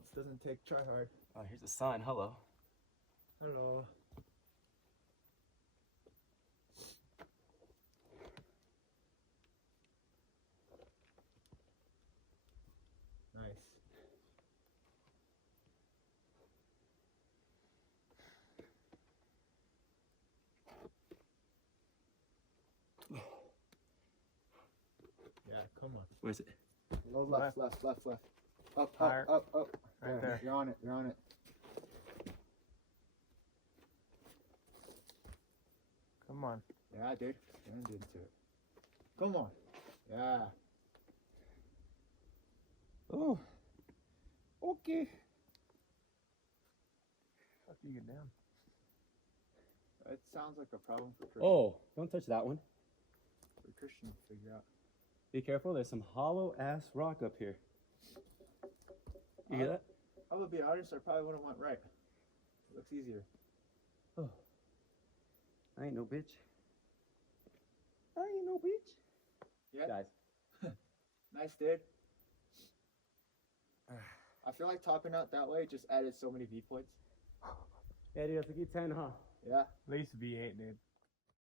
counts. Doesn't take try hard. Oh, here's a sign. Hello. Hello. Nice. Yeah, come on. Where's it? Left. Up. Right there. You're on it. Come on. Yeah, dude. Land into it. Come on. Yeah. Oh. Okay. How do you get down? It sounds like a problem for Christian. Oh, don't touch that one. For Christian to figure out. Be careful. There's some hollow ass rock up here. You hear that? I would be honest. I probably would have went right. It looks easier. Oh. I ain't no bitch. I ain't no bitch. Yeah. Guys. Nice, dude. I feel like topping out that way just added so many V points. Yeah, dude, that's a good 10, huh? Yeah. At least V8, dude.